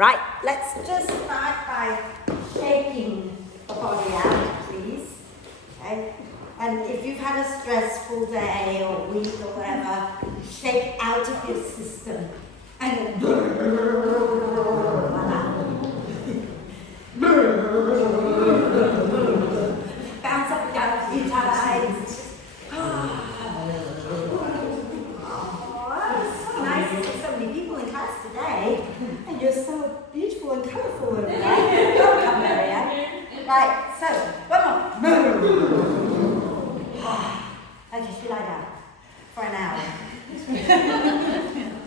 Right, let's just start by shaking the body out, please. Okay? And if you've had a stressful day or week or whatever, shake out of your system. And then bounce up and down a few times. Nice to see so many people in class today, and you're so beautiful and colourful over there. Welcome, Marianne. Right, so, one more. Okay, she lie down for an hour.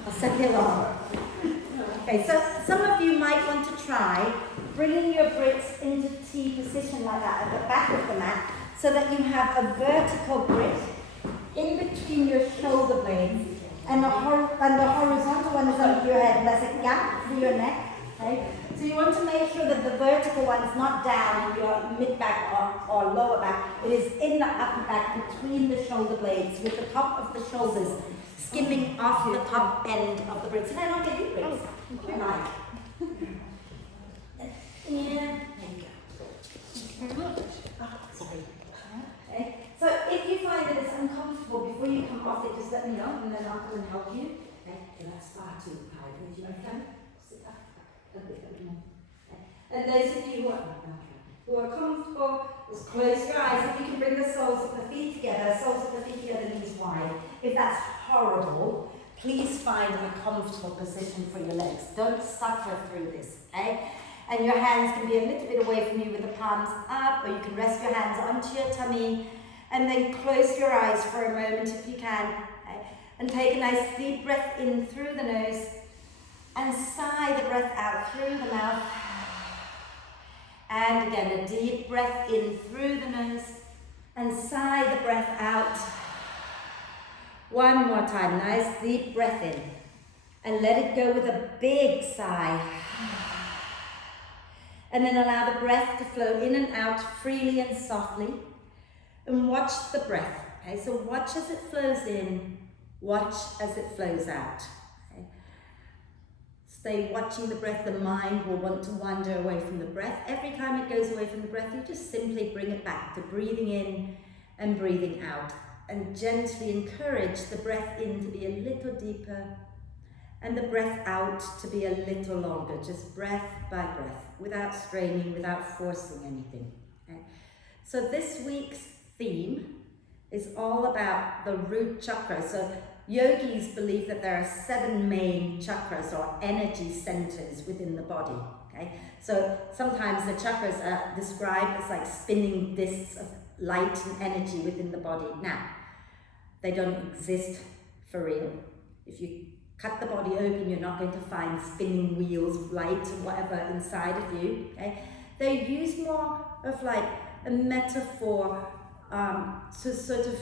I'll set the alarm. Okay, so some of you might want to try bringing your Brits into T position like that at the back of the mat, so that you have a vertical Brit in between your shoulder blades. And the horizontal one is under your head. There's a gap through your neck. Okay? So you want to make sure that the vertical one is not down in your mid-back or lower back. It is in the upper back between the shoulder blades, with the top of the shoulders skimming off the top end of the Brits. And I don't get you Brits. You're like. Yeah. There you go. Thank you very much. Oh, sorry. Okay. So if you find that it's uncomfortable before you come off it, just let me know, and then I'll come and help you. Okay, that's far too high. Would you like to sit up a bit more? Okay. And those of you who are comfortable, just close your eyes. If you can bring the soles of the feet together, knees wide. If that's horrible, please find a comfortable position for your legs. Don't suffer through this, okay? And your hands can be a little bit away from you with the palms up, or you can rest your hands onto your tummy. And then close your eyes for a moment if you can. Okay? And take a nice deep breath in through the nose. And sigh the breath out through the mouth. And again, a deep breath in through the nose. And sigh the breath out. One more time, nice deep breath in. And let it go with a big sigh. And then allow the breath to flow in and out freely and softly. And watch the breath, okay? So watch as it flows in, watch as it flows out, okay? Stay watching the breath. The mind will want to wander away from the breath. Every time it goes away from the breath, you just simply bring it back to breathing in and breathing out. And gently encourage the breath in to be a little deeper and the breath out to be a little longer, just breath by breath, without straining, without forcing anything, okay? So this week's theme is all about the root chakra. So yogis believe that there are 7 main chakras or energy centers within the body. Okay, so sometimes the chakras are described as like spinning discs of light and energy within the body. Now, they don't exist for real. If you cut the body open, you're not going to find spinning wheels of light or whatever inside of you. Okay, they're used more of like a metaphor to sort of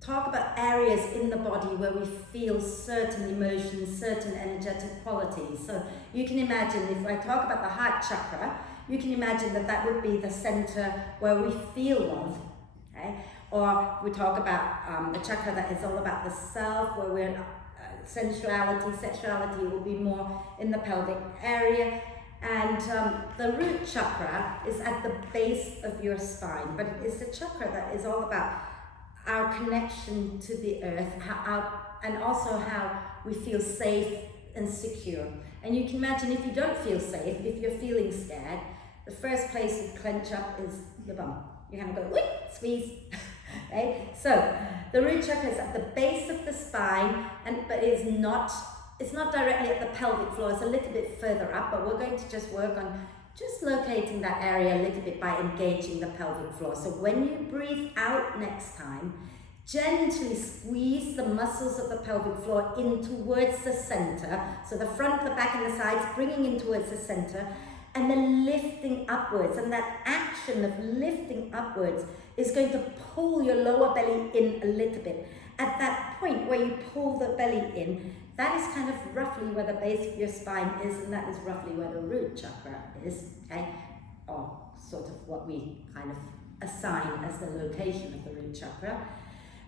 talk about areas in the body where we feel certain emotions, certain energetic qualities. So you can imagine, if I talk about the heart chakra, you can imagine that that would be the center where we feel love, okay? Or we talk about the chakra that is all about the self, where we're sensuality, sexuality will be more in the pelvic area. And the root chakra is at the base of your spine, but it's a chakra that is all about our connection to the earth, and also how we feel safe and secure. And you can imagine, if you don't feel safe, if you're feeling scared, the first place you clench up is the bum. You kind of go, wait, squeeze. Okay? So the root chakra is at the base of the spine, but it's not directly at the pelvic floor. It's a little bit further up, but we're going to just work on just locating that area a little bit by engaging the pelvic floor. So when you breathe out next time, gently squeeze the muscles of the pelvic floor in towards the center. So the front, the back, and the sides, bringing in towards the center, and then lifting upwards. And that action of lifting upwards is going to pull your lower belly in a little bit. At that point where you pull the belly in, that is kind of roughly where the base of your spine is, and that is roughly where the root chakra is, okay? Or sort of what we kind of assign as the location of the root chakra.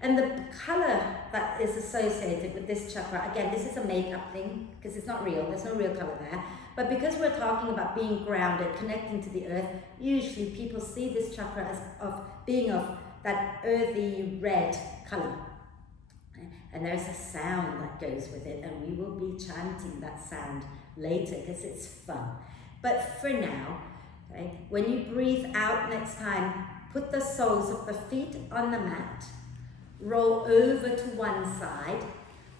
And the color that is associated with this chakra, again, this is a make-up thing because it's not real, there's no real color there. But because we're talking about being grounded, connecting to the earth, usually people see this chakra as being of that earthy red color. And there's a sound that goes with it, and we will be chanting that sound later because it's fun. But for now, okay, when you breathe out next time, put the soles of the feet on the mat, roll over to one side,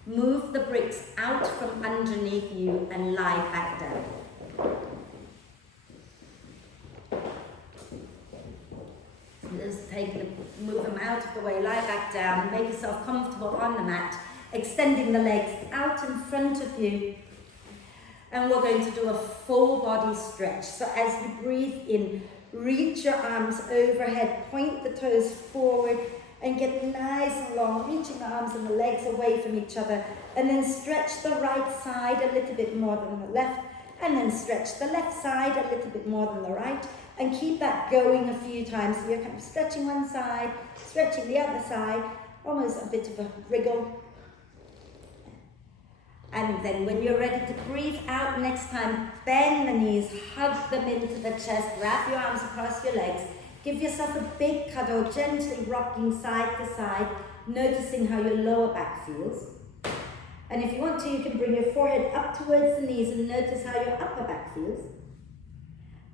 move the bricks out from underneath you and lie back down. Just move them out of the way, lie back down, make yourself comfortable on the mat, extending the legs out in front of you. And we're going to do a full body stretch. So as you breathe in, reach your arms overhead, point the toes forward, and get nice and long, reaching the arms and the legs away from each other, and then stretch the right side a little bit more than the left, and then stretch the left side a little bit more than the right, and keep that going a few times. So you're kind of stretching one side, stretching the other side, almost a bit of a wriggle. And then when you're ready to breathe out next time, bend the knees, hug them into the chest, wrap your arms across your legs, give yourself a big cuddle, gently rocking side to side, noticing how your lower back feels. And if you want to, you can bring your forehead up towards the knees and notice how your upper back feels.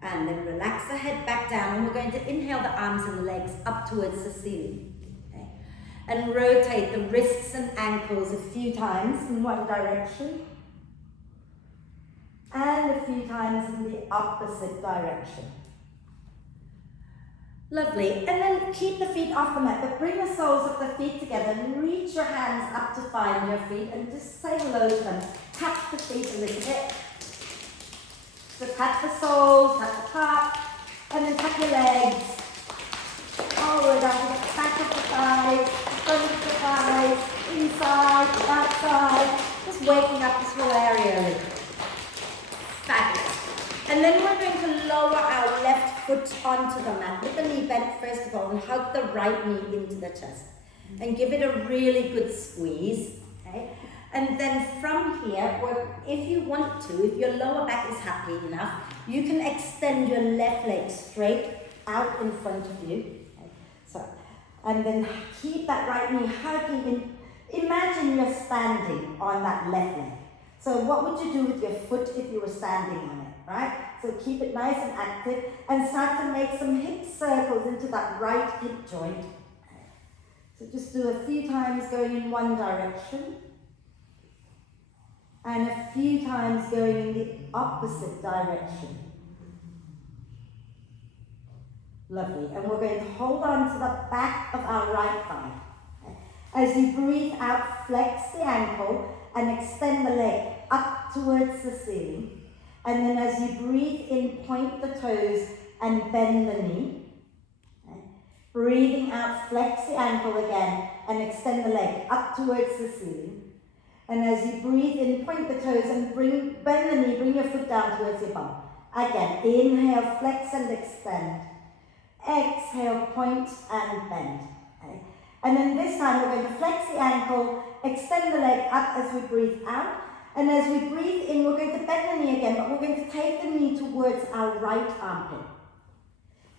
And then relax the head back down, and we're going to inhale the arms and the legs up towards the ceiling. Okay. And rotate the wrists and ankles a few times in one direction, and a few times in the opposite direction. Lovely. And then keep the feet off the mat, but bring the soles of the feet together and reach your hands up to find your feet and just say hello to them. Tap the feet a little bit. So tap the soles, tap the top, and then tap your legs. All the way down to the back of the thighs, front of the thighs, inside, outside. Just waking up this whole area a little. Fabulous. And then we're going to lower our left foot onto the mat with the knee bent first of all, and hug the right knee into the chest. And give it a really good squeeze. Okay? And then from here, if you want to, if your lower back is happy enough, you can extend your left leg straight out in front of you. Okay. So, and then keep that right knee hugging. Imagine you're standing on that left leg. So what would you do with your foot if you were standing on it, right? So keep it nice and active and start to make some hip circles into that right hip joint. So just do a few times going in one direction, and a few times going in the opposite direction. Lovely. And we're going to hold on to the back of our right thigh. As you breathe out, flex the ankle and extend the leg up towards the ceiling. And then as you breathe in, point the toes and bend the knee. Breathing out, flex the ankle again and extend the leg up towards the ceiling. And as you breathe in, point the toes and bend the knee, bring your foot down towards your bum. Again, inhale, flex and extend. Exhale, point and bend. Okay. And then this time we're going to flex the ankle, extend the leg up as we breathe out. And as we breathe in, we're going to bend the knee again, but we're going to take the knee towards our right armpit.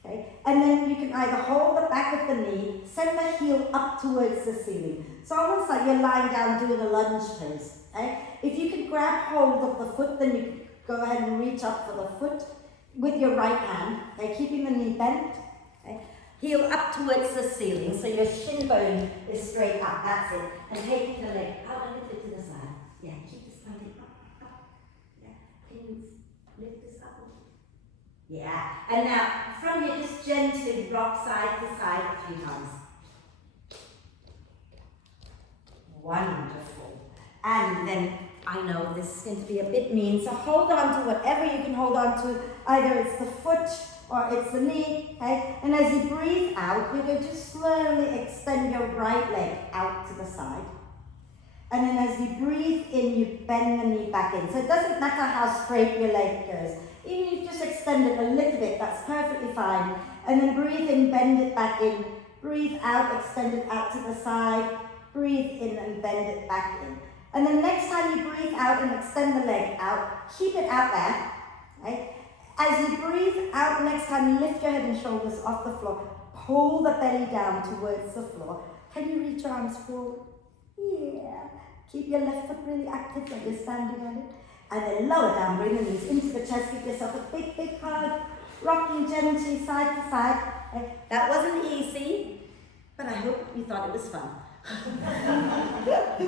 Okay? And then you can either hold the back of the knee, send the heel up towards the ceiling. So almost like you're lying down doing a lunge pose. Okay? If you can grab hold of the foot, then you can go ahead and reach up for the foot with your right hand, okay? Keeping the knee bent. Okay? Heel up towards the ceiling, so your shin bone is straight up, that's it. And taking the leg out a little bit to the side. Yeah, keep this pointing up. Yeah, can you lift this up? Yeah, and now from here, just gently rock side to side a few times. Wonderful. And then, I know this is going to be a bit mean, so hold on to whatever you can hold on to. Either it's the foot or it's the knee, okay? And as you breathe out, you're going to slowly extend your right leg out to the side. And then as you breathe in, you bend the knee back in. So it doesn't matter how straight your leg goes. Even if you just extend it a little bit, that's perfectly fine. And then breathe in, bend it back in, breathe out, extend it out to the side, breathe in and bend it back in. And then next time you breathe out and extend the leg out, keep it out there, right? As you breathe out next time, you lift your head and shoulders off the floor, pull the belly down towards the floor. Can you reach your arms forward? Yeah. Keep your left foot really active when you're standing on it. And then lower down, bring the knees into the chest, give yourself a big, big hug, rocking gently side to side. That wasn't easy, but I hope you thought it was fun.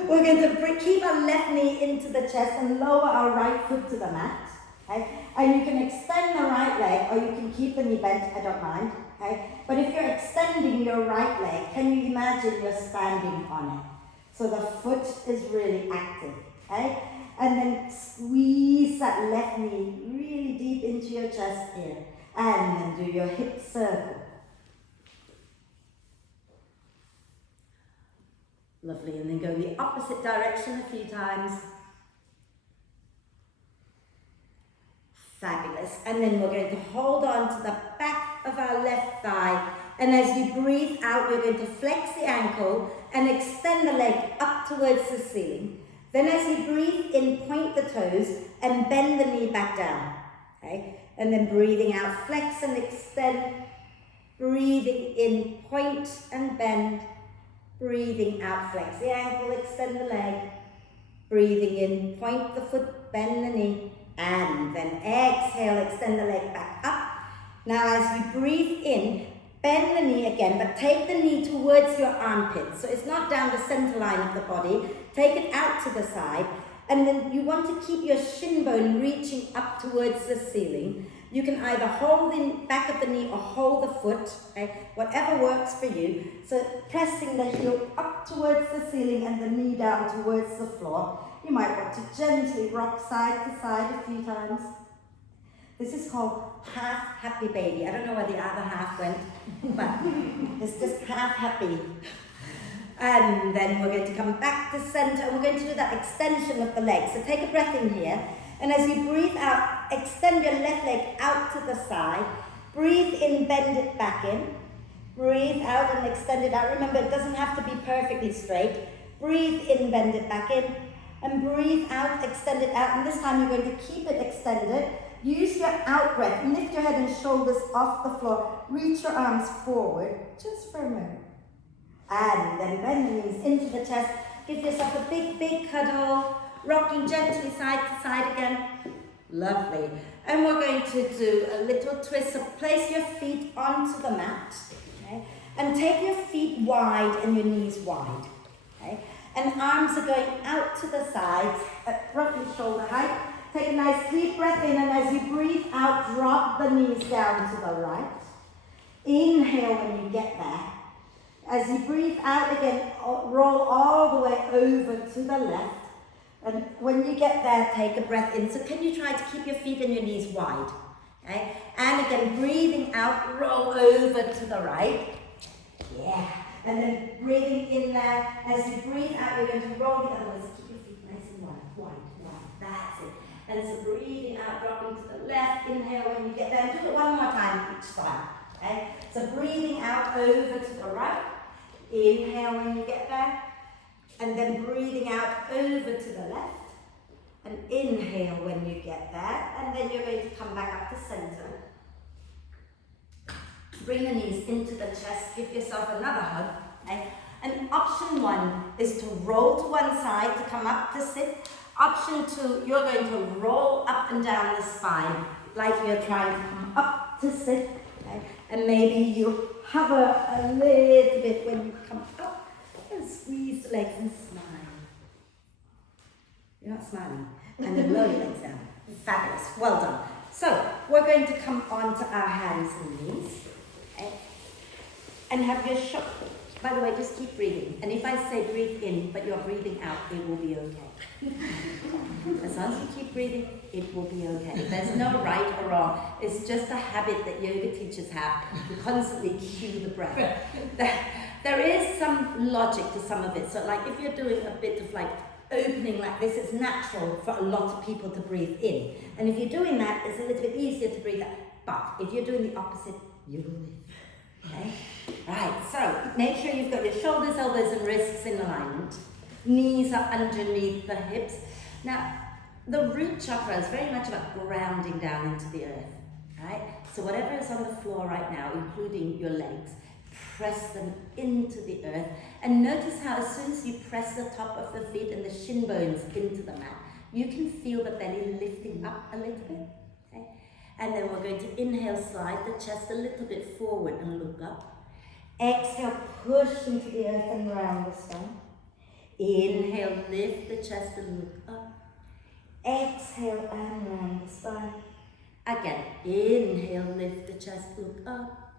We're going to keep our left knee into the chest and lower our right foot to the mat. Okay? And you can extend the right leg, or you can keep the knee bent, I don't mind. Okay? But if you're extending your right leg, can you imagine you're standing on it? So the foot is really active. Okay? And then squeeze that left knee really deep into your chest here. And then do your hip circle. Lovely, and then go the opposite direction a few times. Fabulous. And then we're going to hold on to the back of our left thigh. And as you breathe out, we're going to flex the ankle and extend the leg up towards the ceiling. Then as you breathe in, point the toes and bend the knee back down. Okay? And then breathing out, flex and extend. Breathing in, point and bend. Breathing out, flex the ankle, extend the leg. Breathing in, point the foot, bend the knee. And then exhale, extend the leg back up. Now as you breathe in, bend the knee again, but take the knee towards your armpits. So it's not down the center line of the body. Take it out to the side. And then you want to keep your shin bone reaching up towards the ceiling. You can either hold the back of the knee or hold the foot, okay? Whatever works for you. So pressing the heel up towards the ceiling and the knee down towards the floor. You might want to gently rock side to side a few times. This is called half happy baby. I don't know where the other half went, but it's just half happy. And then we're going to come back to center and we're going to do that extension of the leg. So take a breath in here. And as you breathe out, extend your left leg out to the side. Breathe in, bend it back in. Breathe out and extend it out. Remember, it doesn't have to be perfectly straight. Breathe in, bend it back in. And breathe out, extend it out. And this time you're going to keep it extended. Use your out breath. Lift your head and shoulders off the floor. Reach your arms forward, just for a moment. And then bend the knees into the chest. Give yourself a big, big cuddle. Rocking gently side to side again. Lovely. And we're going to do a little twist. So place your feet onto the mat. Okay? And take your feet wide and your knees wide. Okay? And arms are going out to the sides at roughly shoulder height. Take a nice deep breath in, and as you breathe out, drop the knees down to the right. Inhale when you get there. As you breathe out again, roll all the way over to the left. And when you get there, take a breath in. So can you try to keep your feet and your knees wide? Okay? And again, breathing out, roll over to the right. Yeah. And then breathing in there. As you breathe out, you're going to roll the other way. So keep your feet nice and wide, wide, wide. That's it. And so breathing out, dropping to the left. Inhale when you get there. And do it one more time each side. Okay? So breathing out over to the right. Inhale when you get there. And then breathing out over to the left. And inhale when you get there. And then you're going to come back up to center. Bring the knees into the chest. Give yourself another hug. Okay? And option one is to roll to one side to come up to sit. Option two, you're going to roll up and down the spine like you're trying to come up to sit. Okay? And maybe you hover a little bit when you come up. Squeeze the legs and smile. You're not smiling. And then lower your legs down. Fabulous. Well done. So we're going to come onto our hands and knees. Okay? And have your shoulder. By the way, just keep breathing. And if I say breathe in, but you're breathing out, it will be okay. As long as you keep breathing, it will be okay. There's no right or wrong. It's just a habit that yoga teachers have to constantly cue the breath. There is some logic to some of it. So like if you're doing a bit of like opening like this, it's natural for a lot of people to breathe in. And if you're doing that, it's a little bit easier to breathe out. But if you're doing the opposite, you will live. Okay? Right, so make sure you've got your shoulders, elbows and wrists in alignment. Knees are underneath the hips. Now, the root chakra is very much about grounding down into the earth, right? So whatever is on the floor right now, including your legs, press them into the earth. And notice how as soon as you press the top of the feet and the shin bones into the mat, you can feel the belly lifting up a little bit. Okay? And then we're going to inhale, slide the chest a little bit forward and look up. Exhale, push into the earth and round the spine. Inhale, lift the chest and look up. Exhale and round the spine. Again, inhale, lift the chest, look up.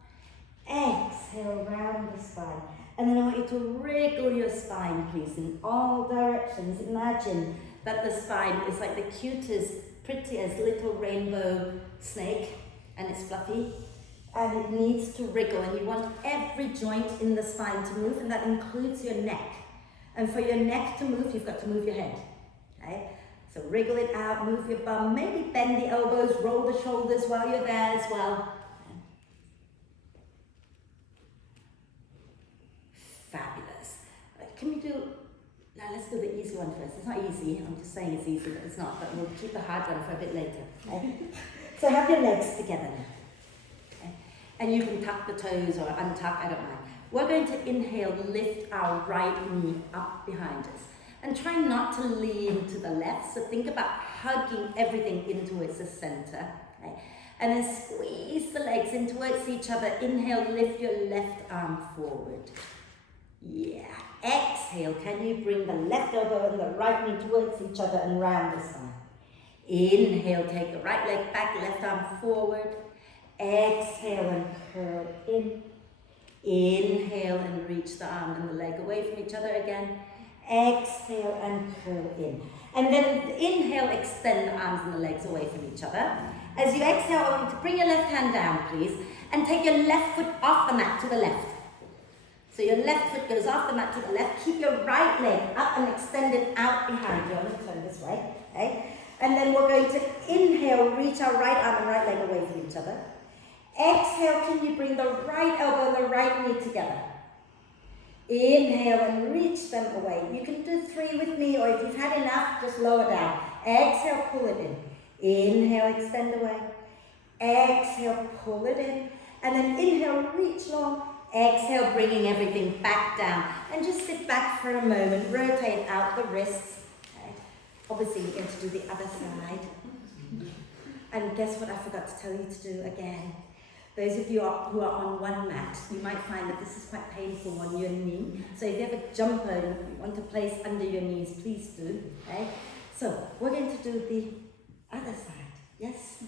Exhale, round the spine. And then I want you to wriggle your spine, please, in all directions. Imagine that the spine is like the cutest, prettiest little rainbow snake, and it's fluffy, and it needs to wriggle, and you want every joint in the spine to move, and that includes your neck. And for your neck to move, you've got to move your head, okay? So wriggle it out, move your bum, maybe bend the elbows, roll the shoulders while you're there as well. Fabulous. Can we do, now let's do the easy one first. It's not easy, I'm just saying it's easy, but it's not, but we'll keep the hard one for a bit later. Okay? So have your legs together now. Okay? And you can tuck the toes or untuck, I don't mind. We're going to inhale, lift our right knee up behind us. And try not to lean to the left, so think about hugging everything in towards the center. Okay? And then squeeze the legs in towards each other. Inhale, lift your left arm forward. Yeah. Exhale, can you bring the left elbow and the right knee towards each other and round the spine. Inhale, take the right leg back, left arm forward. Exhale and curl in. Inhale and reach the arm and the leg away from each other again. Exhale and curl in. And then inhale, extend the arms and the legs away from each other. As you exhale, I want you to bring your left hand down, please, and take your left foot off the mat to the left. So your left foot goes off the mat to the left. Keep your right leg up and extend it out behind you. I'm going to turn this way, okay? And then we're going to inhale, reach our right arm and right leg away from each other. Exhale, can you bring the right elbow and the right knee together? Inhale and reach them away. You can do 3 with me, or if you've had enough, just lower down. Exhale, pull it in. Inhale, extend away. Exhale, pull it in. And then inhale, reach long. Exhale, bringing everything back down. And just sit back for a moment. Rotate out the wrists. Okay. Obviously, you're going to do the other side. And guess what I forgot to tell you to do again? Those of you who are on one mat, you might find that this is quite painful on your knee. So if you have a jumper you want to place under your knees, please do. Okay? So we're going to do the other side. Yes?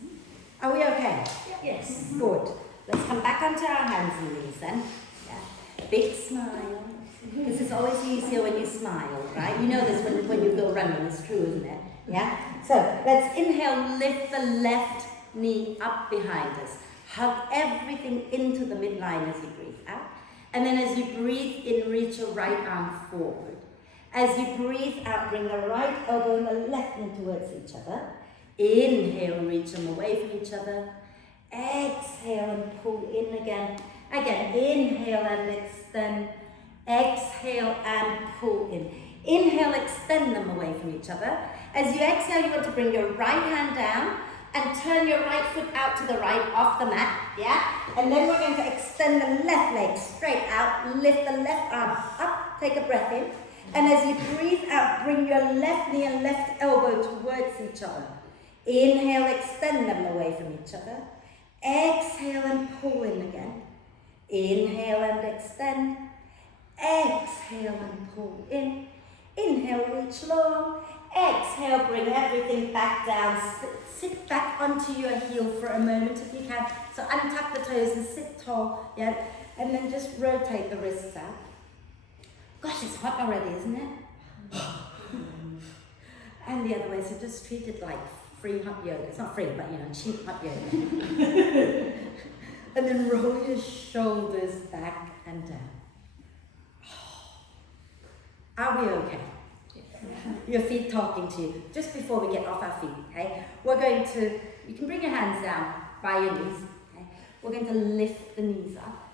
Are we okay? Yes. Good. Let's come back onto our hands and knees then. Yeah. Big smile. This is always easier when you smile, right? You know this when you go running. It's true, isn't it? Yeah? So let's inhale, lift the left knee up behind us. Hug everything into the midline as you breathe out. And then as you breathe in, reach your right arm forward. As you breathe out, bring the right elbow and the left knee towards each other. Inhale, reach them away from each other. Exhale and pull in again. Again, inhale and extend. Exhale and pull in. Inhale, extend them away from each other. As you exhale, you want to bring your right hand down and turn your right foot out to the right off the mat, yeah? And then we're going to extend the left leg straight out, lift the left arm up, take a breath in. And as you breathe out, bring your left knee and left elbow towards each other. Inhale, extend them away from each other. Exhale and pull in again. Inhale and extend. Exhale and pull in. Inhale, reach long. Exhale, bring everything back down. Sit back onto your heel for a moment if you can. So untuck the toes and sit tall, yeah? And then just rotate the wrists out. Gosh, it's hot already, isn't it? And the other way, so just treat it like free hot yoga. It's not free, but cheap hot yoga. And then roll your shoulders back and down. Are we okay? Your feet talking to you. Just before we get off our feet, okay? We're going to, you can bring your hands down by your knees, okay? We're going to lift the knees up.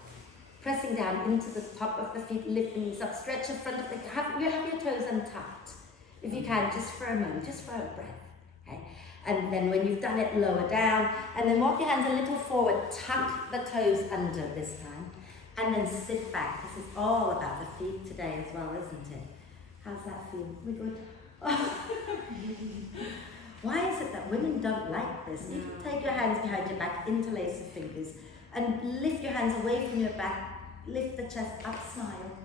Pressing down into the top of the feet, lift the knees up, stretch the front of the, have your toes untucked. If you can, just for a moment, just for a breath. Okay? And then when you've done it, lower down, and then walk your hands a little forward, tuck the toes under this time, and then sit back. This is all about the feet today as well, isn't it? How's that feel? We good? Why is it that women don't like this? You can take your hands behind your back, interlace your fingers, and lift your hands away from your back, lift the chest up, smile.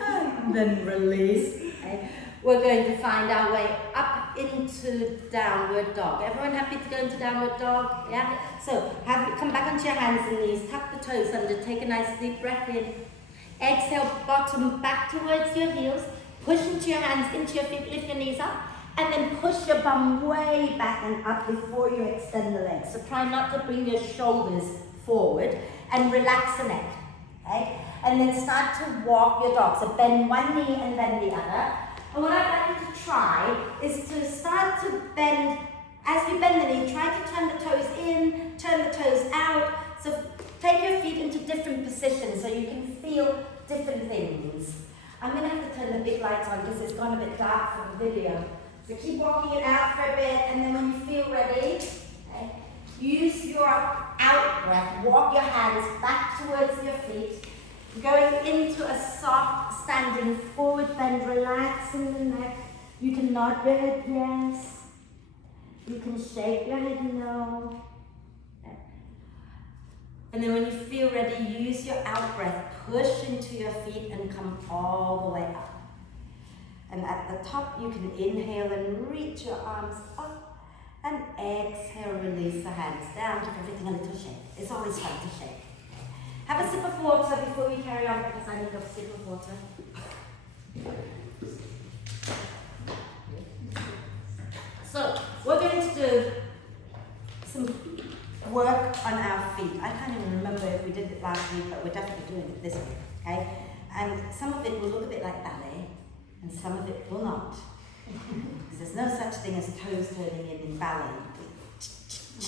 And then release. Okay. We're going to find our way up into downward dog. Everyone happy to go into downward dog? Yeah? So come back onto your hands and knees, tuck the toes under, take a nice deep breath in. Exhale, bottom back towards your heels, push into your hands, into your feet, lift your knees up, and then push your bum way back and up before you extend the legs. So try not to bring your shoulders forward and relax the neck. Okay? And then start to walk your dog. So bend one knee and then the other. And what I'd like you to try is to start to bend, as you bend the knee, try to turn the toes in, turn the toes out. So take your feet into different positions so you can feel different things. I'm going to have to turn the big lights on because it's gone a bit dark for the video. So keep walking it out for a bit, and then when you feel ready, okay, use your out breath. Walk your hands back towards your feet. Going into a soft standing forward bend, relaxing the neck. You can nod your head yes. You can shake your head no. Okay. And then when you feel ready, use your out breath. Push into your feet and come all the way up. And at the top, you can inhale and reach your arms up. And exhale, release the hands down. Give everything a little shake. It's always fun to shake. Have a sip of water before we carry on, because I need a sip of water. So, we're going to do some work on our feet. I can't even remember if we did it last week, but we're definitely doing it this week, okay? And some of it will look a bit like ballet, and some of it will not. Because there's no such thing as toes turning in ballet.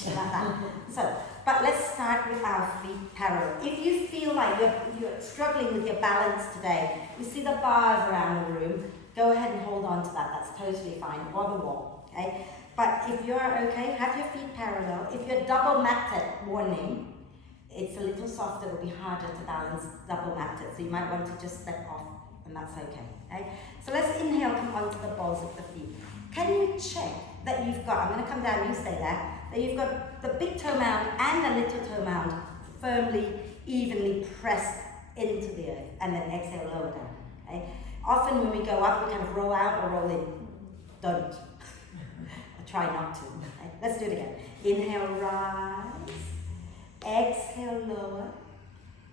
Like that. So, but let's start with our feet parallel. If you feel like you're struggling with your balance today, you see the bars around the room, go ahead and hold on to that. That's totally fine, or the wall, okay? But if you're okay, have your feet parallel. If you're double matted, warning, it's a little softer, it'll be harder to balance double matted, so you might want to just step off, and that's okay? So let's inhale, come onto the balls of the feet. Can you check that you've got, I'm going to come down, you stay there, that you've got the big toe mound and the little toe mound firmly, evenly pressed into the earth, and then exhale, lower down, okay? Often when we go up, we kind of roll out or roll in. Don't. Try not to. Okay? Let's do it again. Inhale, rise. Exhale, lower.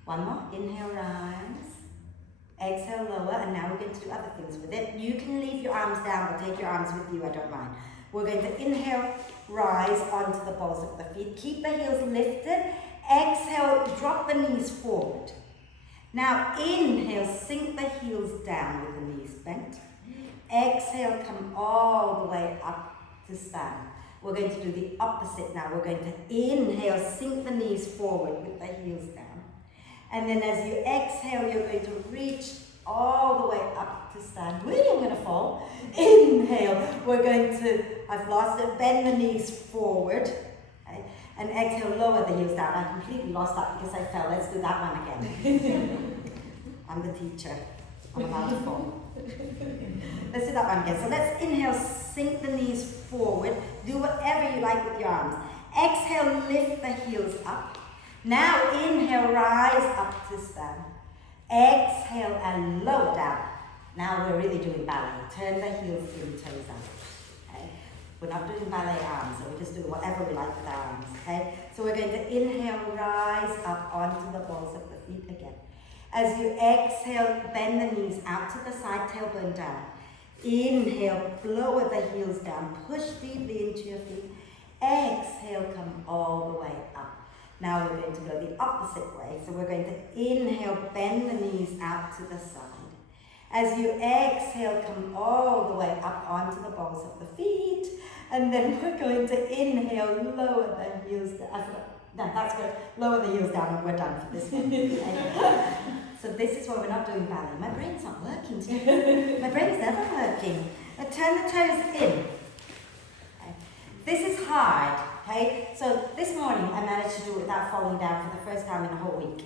One more. Inhale, rise. Exhale, lower. And now we're going to do other things with it. You can leave your arms down or take your arms with you, I don't mind. We're going to inhale, rise onto the balls of the feet. Keep the heels lifted. Exhale, drop the knees forward. Now inhale, sink the heels down with the knees bent. Exhale, come all the way up to stand. We're going to do the opposite now. We're going to inhale, sink the knees forward with the heels down. And then as you exhale, you're going to reach all the way up to stand. Really, I'm going to fall. Inhale, we're going to, I've lost it, bend the knees forward. Okay? And exhale, lower the heels down. I completely lost that because I fell. Let's do that one again. I'm the teacher. I'm allowed to fall. Let's do that one again. So let's inhale, sink the knees forward. Do whatever you like with your arms. Exhale, lift the heels up. Now inhale, rise up to stand. Exhale and lower down. Now we're really doing ballet. Turn the heels in, toes out. Okay? We're not doing ballet arms, so we just do whatever we like with our arms. Okay? So we're going to inhale, rise up onto the balls of the feet again. As you exhale, bend the knees out to the side, tailbone down. Inhale, lower the heels down, push deeply into your feet. Exhale, come all the way up. Now we're going to go the opposite way. So we're going to inhale, bend the knees out to the side. As you exhale, come all the way up onto the balls of the feet. And then we're going to inhale, lower the heels down. No, that's good. Lower the heels down and we're done for this one. Okay. So this is why we're not doing ballet. My brain's not working today. My brain's never working. Now turn the toes in. Okay. This is hard. Okay. So this morning I managed to do it without falling down for the first time in a whole week.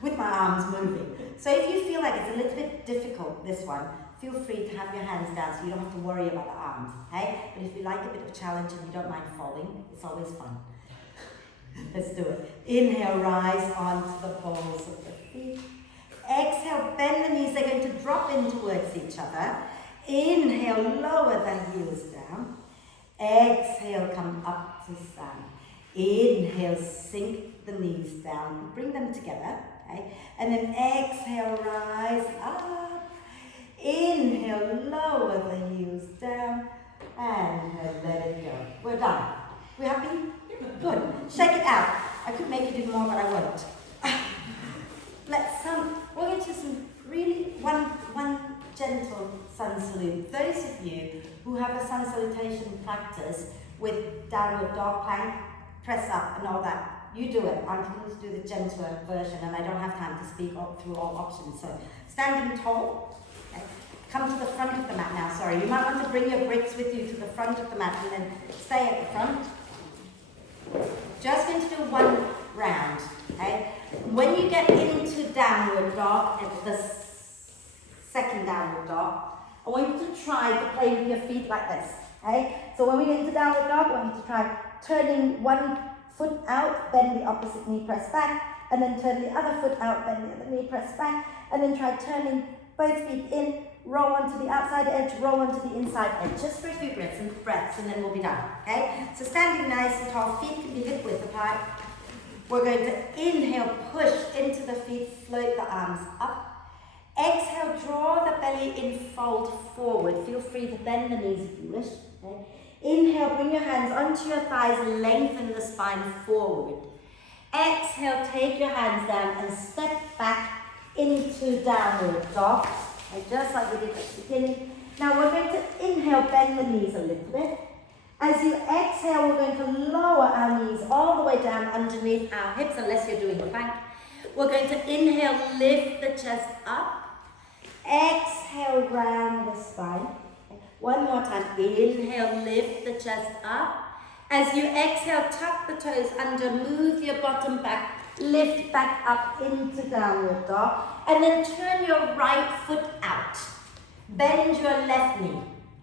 With my arms moving. So if you feel like it's a little bit difficult, this one, feel free to have your hands down so you don't have to worry about the arms. Okay. But if you like a bit of challenge and you don't mind falling, it's always fun. Let's do it. Inhale, rise onto the balls of the feet. Exhale, bend the knees. They're going to drop in towards each other. Inhale, lower the heels down. Exhale, come up to stand. Inhale, sink the knees down. Bring them together. Okay? And then exhale, rise up. Inhale, lower the heels down. And let it go. We're done. We happy? Good. Shake it out. I could make you do more, but I won't. We're going to do some really one gentle sun salute. Those of you who have a sun salutation practice with downward dog plank, press up and all that, you do it. I'm going to do the gentler version and I don't have time to speak through all options. So standing tall, okay. Come to the front of the mat now. Sorry, you might want to bring your bricks with you to the front of the mat and then stay at the front. Just going to do one round, okay? When you get into downward dog, at the second downward dog, I want you to try to play with your feet like this, okay? So when we get into downward dog, I want you to try turning one foot out, bend the opposite knee, press back, and then turn the other foot out, bend the other knee, press back, and then try turning both feet in, roll onto the outside edge, roll onto the inside edge, just for a few breaths, and then we'll be done, okay? So standing nice and tall, feet can be hip width apart. We're going to inhale, push into the feet, float the arms up. Exhale, draw the belly in, fold forward. Feel free to bend the knees if you wish, okay? Inhale, bring your hands onto your thighs, lengthen the spine forward. Exhale, take your hands down and step back into downward dog. Just like we did at the beginning. Now we're going to inhale, bend the knees a little bit. As you exhale, we're going to lower our knees all the way down underneath our hips, unless you're doing a plank. We're going to inhale, lift the chest up. Exhale, round the spine. One more time. Inhale, lift the chest up. As you exhale, tuck the toes under, move your bottom back. Lift back up into downward dog and then turn your right foot out. Bend your left knee,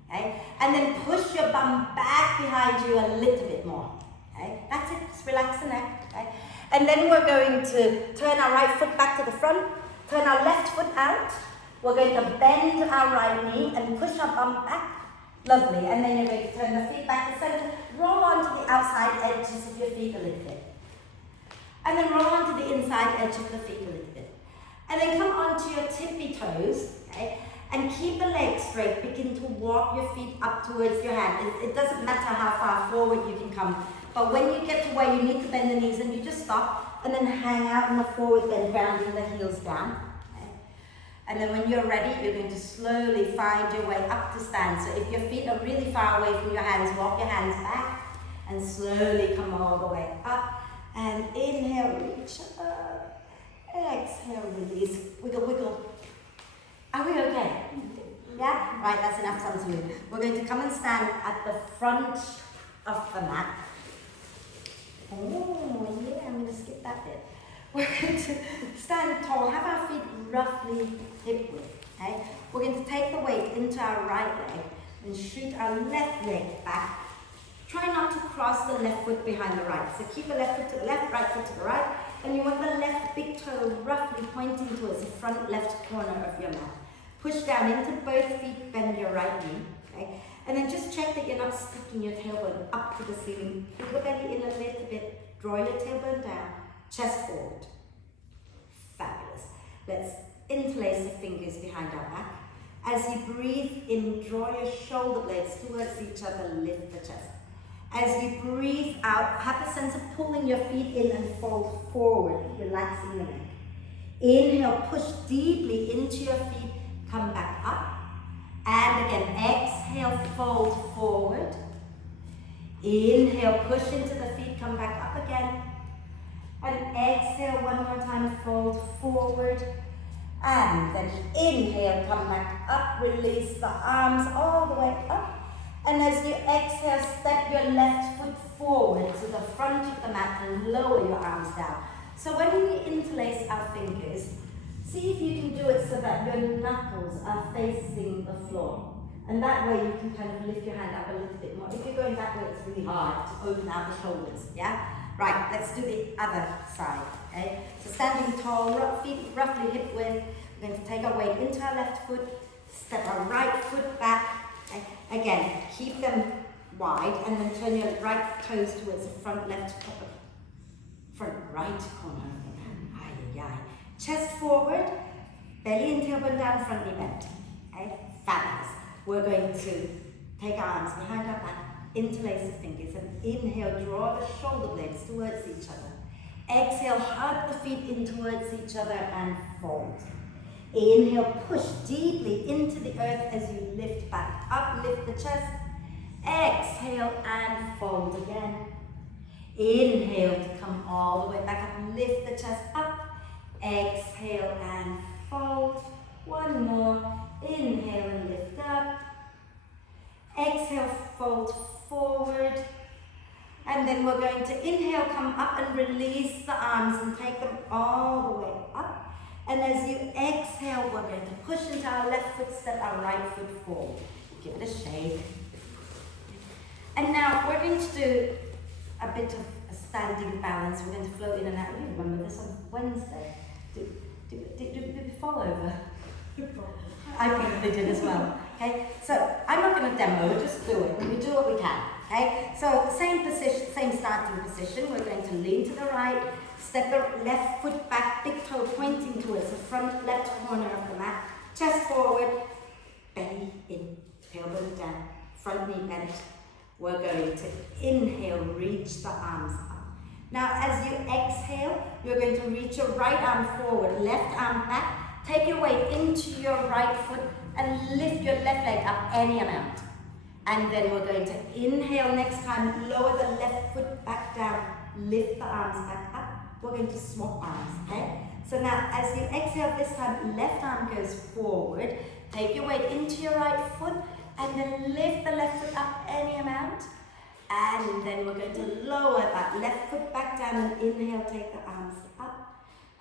okay? And then push your bum back behind you a little bit more, okay? That's it, just relax the neck, okay? And then we're going to turn our right foot back to the front, turn our left foot out. We're going to bend our right knee and push our bum back. Lovely, and then you're going to turn the feet back to center, roll onto the outside edges of your feet a little bit. And then roll onto the inside edge of the feet a little bit. And then come onto your tippy toes, okay? And keep the legs straight. Begin to walk your feet up towards your hand. It doesn't matter how far forward you can come. But when you get to where you need to bend the knees, and you just stop and then hang out in the forward bend, rounding the heels down. Okay? And then when you're ready, you're going to slowly find your way up to stand. So if your feet are really far away from your hands, walk your hands back and slowly come all the way up. And inhale, reach up. Exhale, release. Wiggle, wiggle. Are we okay? Yeah? Right, that's enough sun salute. We're going to come and stand at the front of the mat. Oh, yeah, I'm going to skip that bit. We're going to stand tall, have our feet roughly hip width. Okay? We're going to take the weight into our right leg and shoot our left leg back. Try not to cross the left foot behind the right. So keep the left foot to the left, right foot to the right. And you want the left big toe roughly pointing towards the front left corner of your mat. Push down into both feet, bend your right knee. Okay? And then just check that you're not sticking your tailbone up to the ceiling. Put the belly in a little bit. Draw your tailbone down. Chest forward. Fabulous. Let's interlace the fingers behind our back. As you breathe in, draw your shoulder blades towards each other, lift the chest. As you breathe out, have a sense of pulling your feet in and fold forward, relaxing the neck. Inhale, push deeply into your feet, come back up. And again, exhale, fold forward. Inhale, push into the feet, come back up again. again. And exhale one more time, fold forward. And then inhale, come back up, release the arms all the way up. And as you exhale, step your left foot forward to the front of the mat and lower your arms down. So when we interlace our fingers, see if you can do it so that your knuckles are facing the floor. And that way you can kind of lift your hand up a little bit more. If you're going that way, it's really hard to open out the shoulders, yeah? Right, let's do the other side, okay? So standing tall, feet roughly hip width. We're going to take our weight into our left foot, step our right foot back. Okay? Again, keep them wide and then turn your right toes towards the front right corner. Aye, aye. Chest forward, belly and tailbone down, front knee bent. Okay? Fabulous. We're going to take our arms behind our back, interlace the fingers, and inhale, draw the shoulder blades towards each other. Exhale, hug the feet in towards each other and fold. Inhale, push deeply into the earth as you lift back up, lift the chest. Exhale and fold again. Inhale to come all the way back up, lift the chest up. Exhale and fold. One more. Inhale and lift up. Exhale, fold forward. And then we're going to inhale, come up and release the arms and take them all the way up. And as you exhale, we're going to push into our left foot, step our right foot forward. Give it a shake. And now we're going to do a bit of a standing balance. We're going to float in and out. You remember this on Wednesday. Did you fall over? I probably did as well. Okay, so I'm not going to demo, we'll just do it. We do what we can. Okay, so same position, same starting position. We're going to lean to the right, step the left foot back, big toe pointing towards the front left corner of the mat. Chest forward, belly in, tailbone down, front knee bent. We're going to inhale, reach the arms up. Now as you exhale, you're going to reach your right arm forward, left arm back. Take your weight into your right foot and lift your left leg up any amount. And then we're going to inhale next time, lower the left foot back down, lift the arms back up. We're going to swap arms, okay? So now as you exhale this time, left arm goes forward. Take your weight into your right foot and then lift the left foot up any amount. And then we're going to lower that left foot back down and inhale, take the arms up.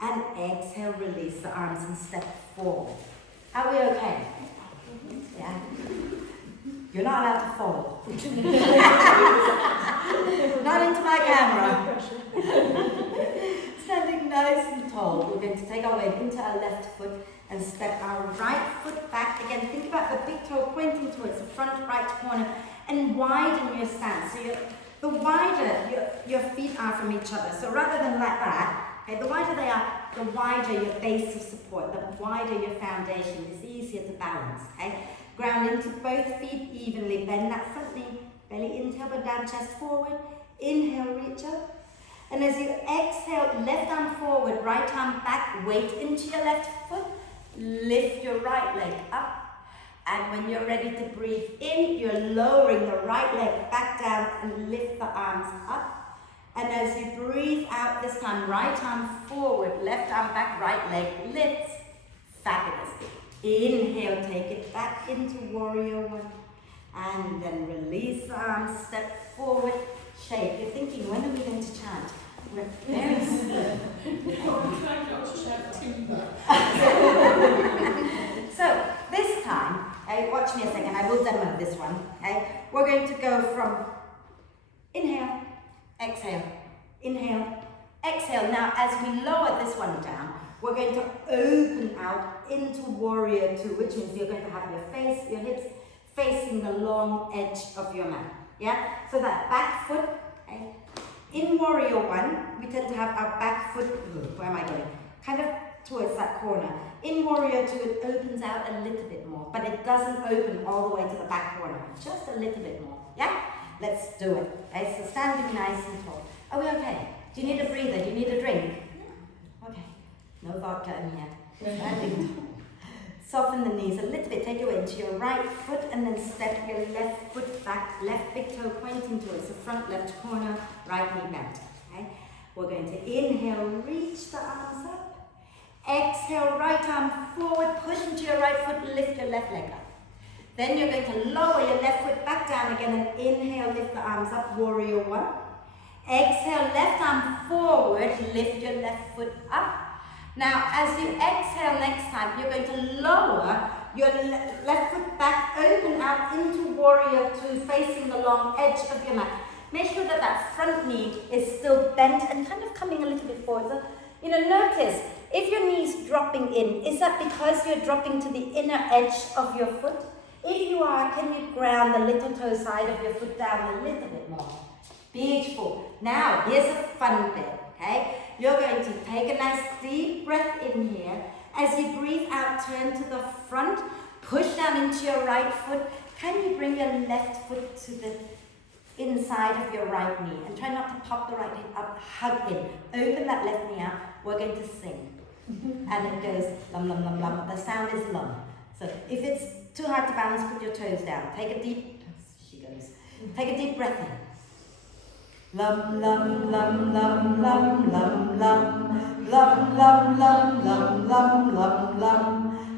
And exhale, release the arms and step forward. Are we okay? Yeah. You're not allowed to fall. Not into my camera. Standing nice and tall. We're going to take our weight into our left foot and step our right foot back. Again, think about the big toe pointing towards the front right corner and widen your stance. So the wider your feet are from each other. So rather than like that, okay, the wider they are, the wider your base of support, the wider your foundation. It's easier to balance, okay? Ground into both feet evenly, bend that front knee, belly in, tailbone down, chest forward. Inhale, reach up. And as you exhale, left arm forward, right arm back, weight into your left foot, lift your right leg up. And when you're ready to breathe in, you're lowering the right leg back down and lift the arms up. And as you breathe out this time, right arm forward, left arm back, right leg lifts. Fabulous. Inhale, take it back into warrior one. And then release the arms, step forward, shake. You're thinking, when are we going to chant? We're very soon. So, this time, watch me a second, I will demo this one. We're going to go from inhale, exhale, inhale, exhale. Now, as we lower this one down, we're going to open out into warrior two, which means you're going to have your hips facing the long edge of your mat. Yeah? So that back foot, okay? In warrior one, we tend to have our back foot, where am I going? Kind of towards that corner. In warrior two, it opens out a little bit more, but it doesn't open all the way to the back corner, just a little bit more. Yeah? Let's do it. Okay, so standing nice and tall. Are we okay? Do you need a breather? Do you need a drink? Okay. No vodka in here. Standing tall. Soften the knees a little bit. Take your weight into your right foot and then step your left foot back. Left big toe pointing towards the front left corner. Right knee bent. Okay? We're going to inhale, reach the arms up. Exhale, right arm forward, push into your right foot, lift your left leg up. Then you're going to lower your left foot back down again and inhale, lift the arms up, warrior one. Exhale, left arm forward, lift your left foot up. Now, as you exhale next time, you're going to lower your left foot back, open out into warrior two, facing the long edge of your mat. Make sure that that front knee is still bent and kind of coming a little bit forward. So, notice, if your knee's dropping in, is that because you're dropping to the inner edge of your foot? If you are, can you ground the little toe side of your foot down a little bit more? Beautiful. Now, here's a fun bit, okay? You're going to take a nice deep breath in here. As you breathe out, turn to the front, push down into your right foot. Can you bring your left foot to the inside of your right knee? And try not to pop the right knee up, hug in. Open that left knee out. We're going to sing. And it goes lum, lum, lum, lum. The sound is lum. So if it's too hard to balance, put your toes down. Take a deep breath in. Lum, lum, lum, lum, lum, lum, lum. Lum, lum, lum, lum, lum, lum, lum.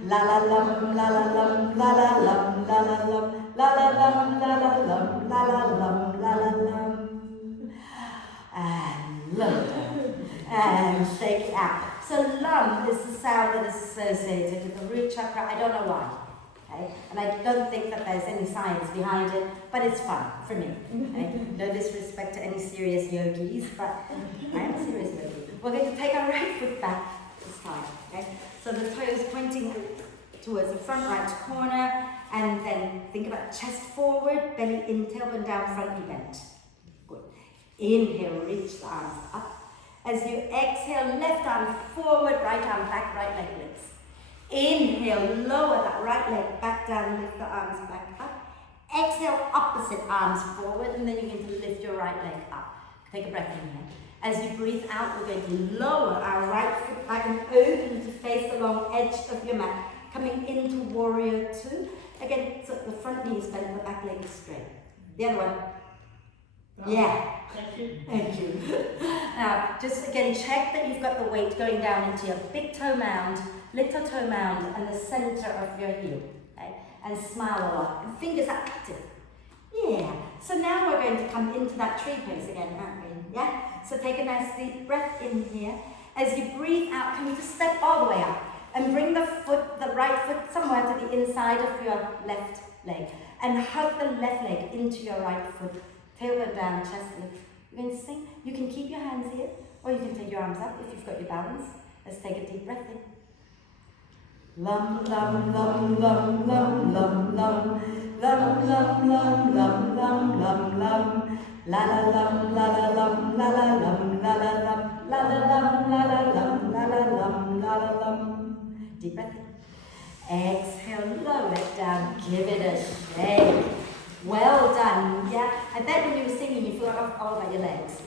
La la lum, la la lum, la la lum, la la lum, la la lum, la la lum, la la lum, la la lum. And lower down. And shake it out. So lum is the sound that is associated with the root chakra. I don't know why. Okay? And I don't think that there's any science behind it, but it's fun for me. Okay? No disrespect to any serious yogis, but I am a serious yogi. We're going to take our right foot back this time. Okay? So the toes pointing towards the front right corner, and then think about chest forward, belly in, tailbone down, front knee bent. Good. Inhale, reach the arms up. As you exhale, left arm forward, right arm back, right leg lifts. Inhale, lower that right leg back down, lift the arms back up. Exhale, opposite arms forward, and then you're going to lift your right leg up. Take a breath in here. As you breathe out, we're going to lower our right foot back and open to face the long edge of your mat. Coming into warrior two. Again, so the front knee is bent, the back leg is straight. The other one. Yeah. Thank you. Thank you. Now, just again, check that you've got the weight going down into your big toe mound, little toe mound, and the center of your heel. Okay? And smile a lot. And fingers are active. Yeah. So now we're going to come into that tree pose again, aren't we? Yeah? So take a nice deep breath in here. As you breathe out, can you just step all the way up? And bring the right foot somewhere to the inside of your left leg. And hug the left leg into your right foot. Tailbone down, chest lift. You're going to sing. You can keep your hands here, or you can take your arms up if you've got your balance. Let's take a deep breath in. Lum, lum, lum, lum, lum, lum, lum. Lum, lum, lum, lum, lum, lum, lum. La la lum, la la lum, la la lum, la la lum, la la lum, la la lum, la la lum, la la lum. Deep breath in. Exhale, lower it down. Give it a shake. Well done. Yeah, I bet when you were singing you forgot all about your legs.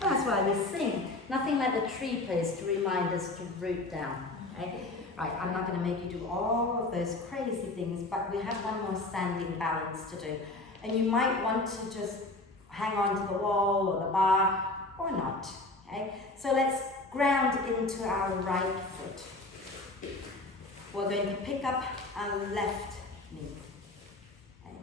That's why we sing. Nothing like the tree pose to remind us to root down. Okay? Right, I'm not going to make you do all of those crazy things, but we have one more standing balance to do. And you might want to just hang on to the wall or the bar, or not. Okay? So let's ground into our right foot. We're going to pick up our left knee. Okay.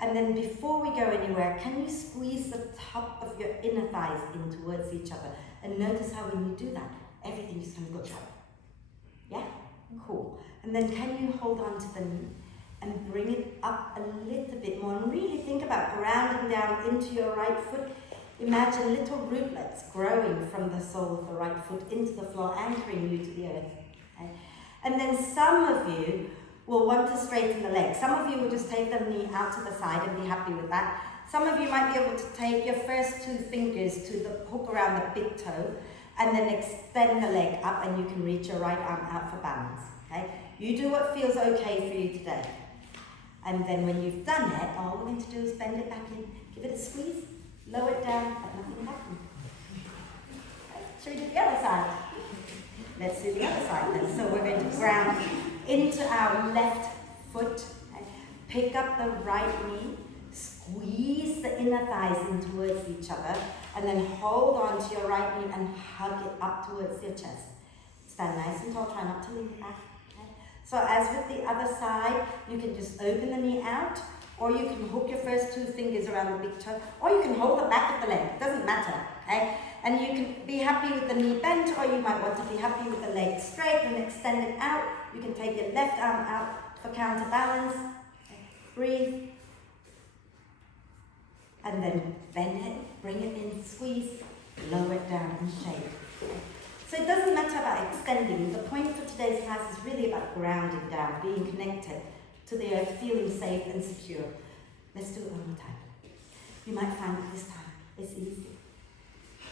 And then before we go anywhere, can you squeeze the top of your inner thighs in towards each other? And notice how when you do that, everything just kind of goes up. Yeah? Cool. And then can you hold on to the knee and bring it up a little bit more? And really think about grounding down into your right foot. Imagine little rootlets growing from the sole of the right foot into the floor, anchoring you to the earth. Okay? And then some of you will want to straighten the legs. Some of you will just take the knee out to the side and be happy with that. Some of you might be able to take your first two fingers to the hook around the big toe and then extend the leg up, and you can reach your right arm out for balance. Okay? You do what feels okay for you today. And then when you've done it, all we're going to do is bend it back in, give it a squeeze, lower it down, but nothing happened. Okay? Shall we do the other side? Let's do the other side then. So we're going to ground into our left foot. Okay? Pick up the right knee, Squeeze the inner thighs in towards each other, and then hold on to your right knee and hug it up towards your chest. Stand nice and tall, try not to lean back. Okay? So as with the other side, you can just open the knee out, or you can hook your first 2 fingers around the big toe, or you can hold the back of the leg, it doesn't matter. Okay? And you can be happy with the knee bent, or you might want to be happy with the leg straight and extend it out. You can take your left arm out for counterbalance. Okay. Breathe. And then bend it, bring it in, squeeze, lower it down and shake. Okay. So it doesn't matter about extending. The point for today's class is really about grounding down, being connected to the earth, feeling safe and secure. Let's do it one more time. You might find that this time it's easy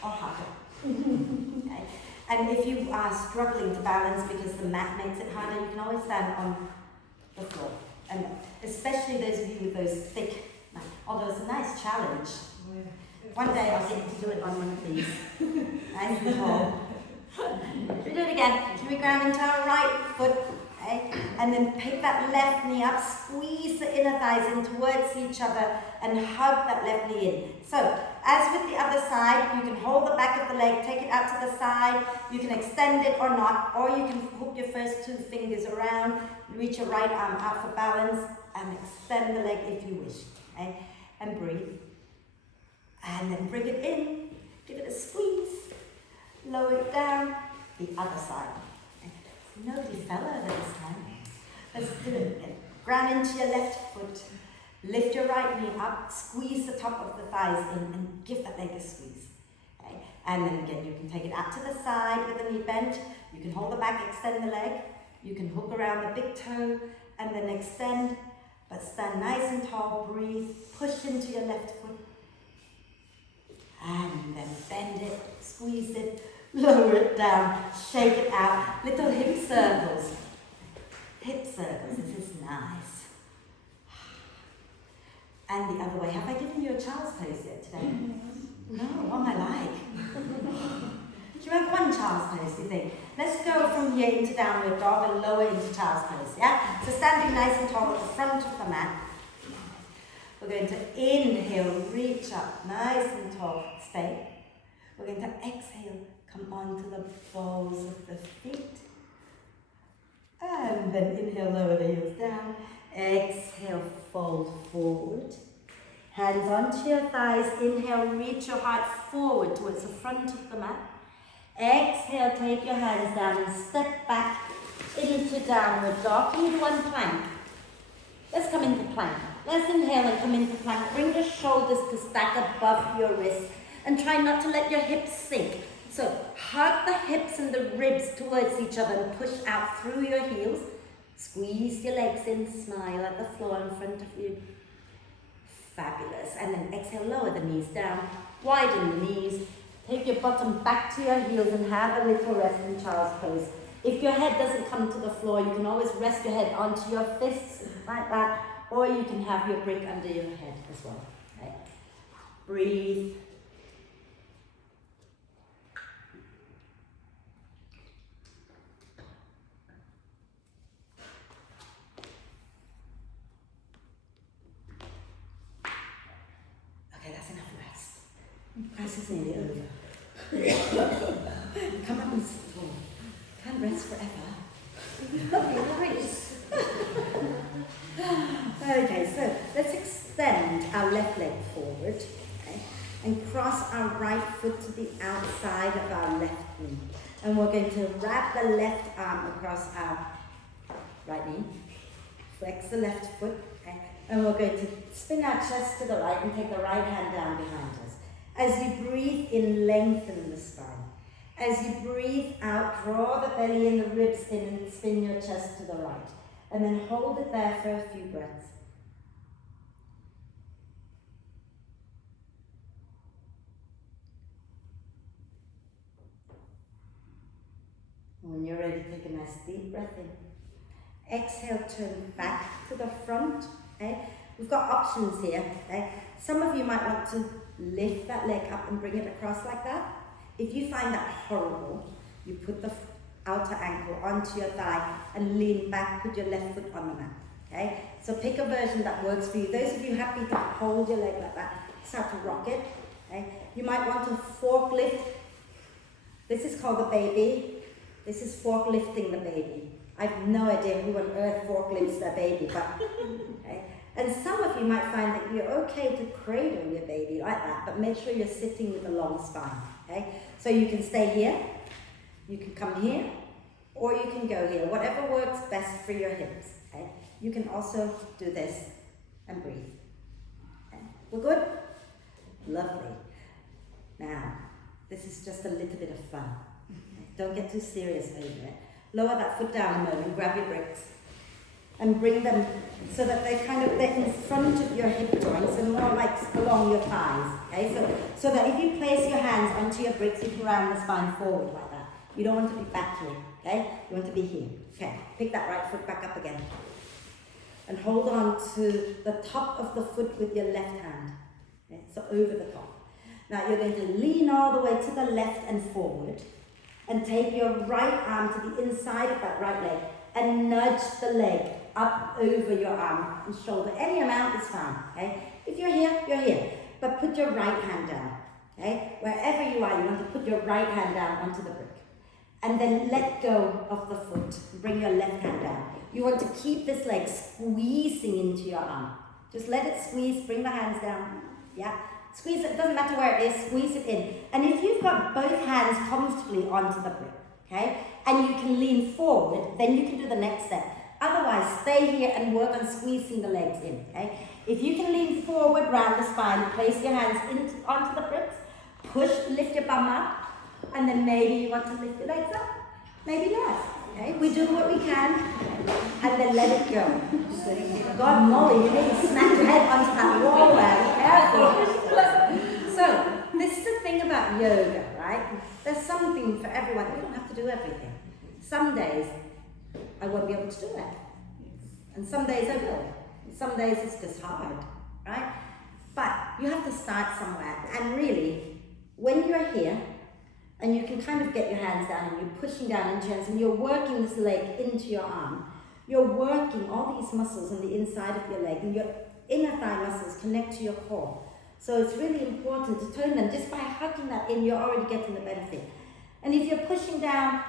or harder. Okay. And if you are struggling to balance because the mat makes it harder, you can always stand on the floor. And especially those of you with those thick, although it's a nice challenge. One day I'll get to do it on one of these. Nice and tall. Should we do it again? Can we ground into our right foot? Okay. And then pick that left knee up, squeeze the inner thighs in towards each other and hug that left knee in. So, as with the other side, you can hold the back of the leg, take it out to the side, you can extend it or not, or you can hook your first 2 fingers around, reach your right arm out for balance, and extend the leg if you wish. Okay? And breathe. And then bring it in, give it a squeeze, lower it down, the other side. Nobody fell over this time. Let's do it again. Ground into your left foot. Lift your right knee up. Squeeze the top of the thighs in and give that leg a squeeze. Okay. And then again, you can take it out to the side with the knee bent. You can hold the back, extend the leg. You can hook around the big toe and then extend. But stand nice and tall. Breathe. Push into your left foot. And then bend it. Squeeze it. Lower it down, shake it out, little hip circles. Hip circles, this is nice. And the other way, have I given you a child's pose yet today? No, what am I like? Do you have one child's pose, do you think? Let's go from here into downward dog and lower into child's pose, yeah? So standing nice and tall at the front of the mat. We're going to inhale, reach up, nice and tall, stay. We're going to exhale. Come onto the balls of the feet. And then inhale, lower the heels down. Exhale, fold forward. Hands onto your thighs. Inhale, reach your heart forward towards the front of the mat. Exhale, take your hands down and step back into downward dog. Can you do one plank? Let's come into plank. Let's inhale and come into plank. Bring your shoulders to stack above your wrists and try not to let your hips sink. So hug the hips and the ribs towards each other and push out through your heels. Squeeze your legs in, smile at the floor in front of you. Fabulous. And then exhale, lower the knees down, widen the knees. Take your bottom back to your heels and have a little rest in child's pose. If your head doesn't come to the floor, you can always rest your head onto your fists like that, or you can have your brick under your head as well. Okay. Breathe. Class is nearly over. Come up and sit tall. Can't rest forever. Okay, so let's extend our left leg forward, okay, and cross our right foot to the outside of our left knee. And we're going to wrap the left arm across our right knee. Flex the left foot, okay, and we're going to spin our chest to the right and take the right hand down behind us. As you breathe in, lengthen the spine. As you breathe out, draw the belly and the ribs in and spin your chest to the right. And then hold it there for a few breaths. When you're ready, take a nice deep breath in. Exhale, turn back to the front. Okay? We've got options here. Okay? Some of you might want to lift that leg up and bring it across like that. If you find that horrible, you put the outer ankle onto your thigh and lean back, put your left foot on the mat. okay? So pick a version that works for you. Those of you happy to hold your leg like that, start to rock it, okay? You might want to fork lift. This is called the baby. This is fork lifting the baby. I have no idea who on earth fork lifts their baby, but okay? And some of you might find that you're okay to cradle your baby like that, but make sure you're sitting with a long spine, okay? So you can stay here, you can come here, or you can go here, whatever works best for your hips, okay? You can also do this and breathe. Okay? We're good? Lovely. Now, this is just a little bit of fun. Okay? Don't get too serious over it. Lower that foot down a moment, grab your bricks, and bring them so that they're in front of your hip joints and more like along your thighs. Okay, so that if you place your hands onto your bricks, you can round the spine forward like that. You don't want to be back here. Okay, you want to be here. Okay, pick that right foot back up again, and hold on to the top of the foot with your left hand. Okay, so over the top. Now you're going to lean all the way to the left and forward, and take your right arm to the inside of that right leg and nudge the leg up over your arm and shoulder. Any amount is fine, okay? If you're here, you're here. But put your right hand down, okay? Wherever you are, you want to put your right hand down onto the brick. And then let go of the foot. Bring your left hand down. You want to keep this leg squeezing into your arm. Just let it squeeze, bring the hands down, yeah? Squeeze it, doesn't matter where it is, squeeze it in. And if you've got both hands comfortably onto the brick, okay, and you can lean forward, then you can do the next step. Otherwise, stay here and work on squeezing the legs in, okay? If you can lean forward, round the spine, place your hands onto the bricks, push, lift your bum up, and then maybe you want to lift your legs up, maybe not, okay? We do what we can, and then let it go. God, Molly, you need to smack your head onto that wall there, careful. So, this is the thing about yoga, right? There's something for everyone. You don't have to do everything. Some days, I won't be able to do it. And some days I will. Some days it's just hard, right? But you have to start somewhere. And really, when you're here, and you can kind of get your hands down and you're pushing down into your hands and you're working this leg into your arm, you're working all these muscles on the inside of your leg, and your inner thigh muscles connect to your core. So it's really important to tone them. Just by hugging that in, you're already getting the benefit. And if you're pushing down,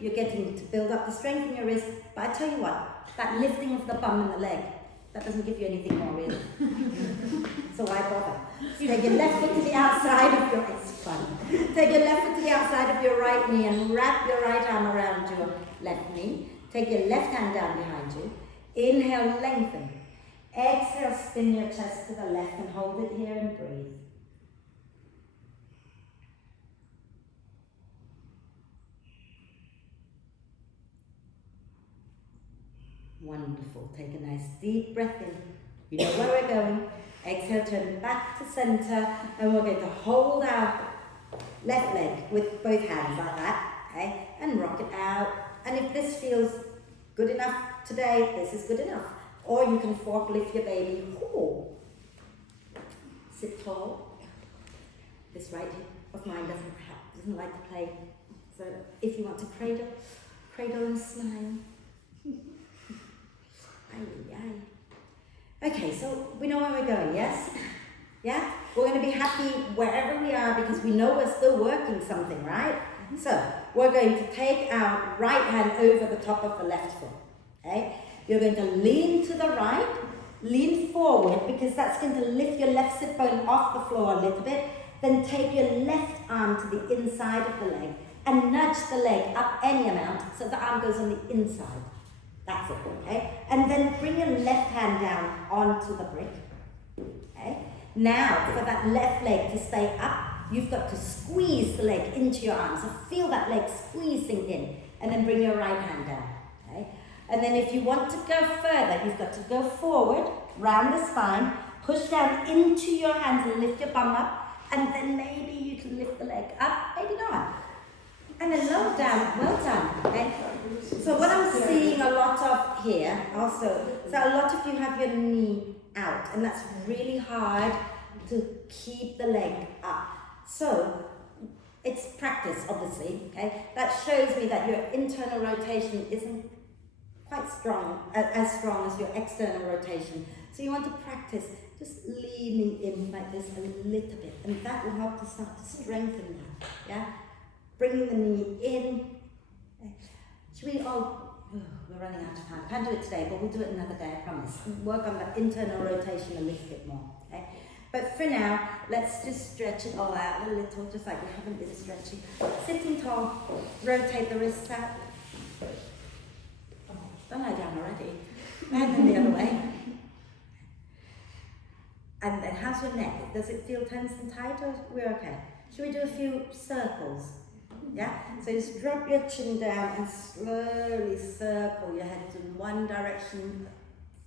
you're getting to build up the strength in your wrist. But I tell you what, that lifting of the bum and the leg, that doesn't give you anything more really. So why bother? Take your left foot to the outside of your, it's fun. Take your left foot to the outside of your right knee and wrap your right arm around your left knee. Take your left hand down behind you. Inhale, lengthen. Exhale, spin your chest to the left and hold it here and breathe. Wonderful. Take a nice deep breath in. You know where we're going. Exhale, turn back to center, and we're going to hold our left leg with both hands like that, okay? And rock it out. And if this feels good enough today, this is good enough. Or you can fork lift your baby. Ooh. Sit tall. This right hip of mine doesn't like to play. So if you want to cradle and smile. Okay, so we know where we're going, yes? Yeah? We're going to be happy wherever we are because we know we're still working something, right? So, we're going to take our right hand over the top of the left foot, okay? You're going to lean to the right, lean forward because that's going to lift your left sit bone off the floor a little bit. Then take your left arm to the inside of the leg and nudge the leg up any amount so the arm goes on the inside. That's it, okay? And then bring your left hand down onto the brick, okay? Now, for that left leg to stay up, you've got to squeeze the leg into your arm. So feel that leg squeezing in, and then bring your right hand down, okay? And then if you want to go further, you've got to go forward, round the spine, push down into your hands and lift your bum up, and then maybe you can lift the leg up, maybe not. And then lower down, well done, okay? So what I'm seeing a lot of here also, so a lot of you have your knee out, and that's really hard to keep the leg up. So it's practice, obviously, okay? That shows me that your internal rotation isn't quite strong, as strong as your external rotation. So you want to practice just leaning in like this a little bit, and that will help to start to strengthen that, yeah? Bringing the knee in. Should we all, we're running out of time. Can't do it today, but we'll do it another day, I promise. Work on that internal rotation a little bit more, okay? But for now, let's just stretch it all out a little, just like we haven't been stretching. Sitting tall, rotate the wrists out. Don't lie down already. And then the other way. And then how's your neck? Does it feel tense and tight, or we're okay? Should we do a few circles? Yeah? So just drop your chin down and slowly circle your head in one direction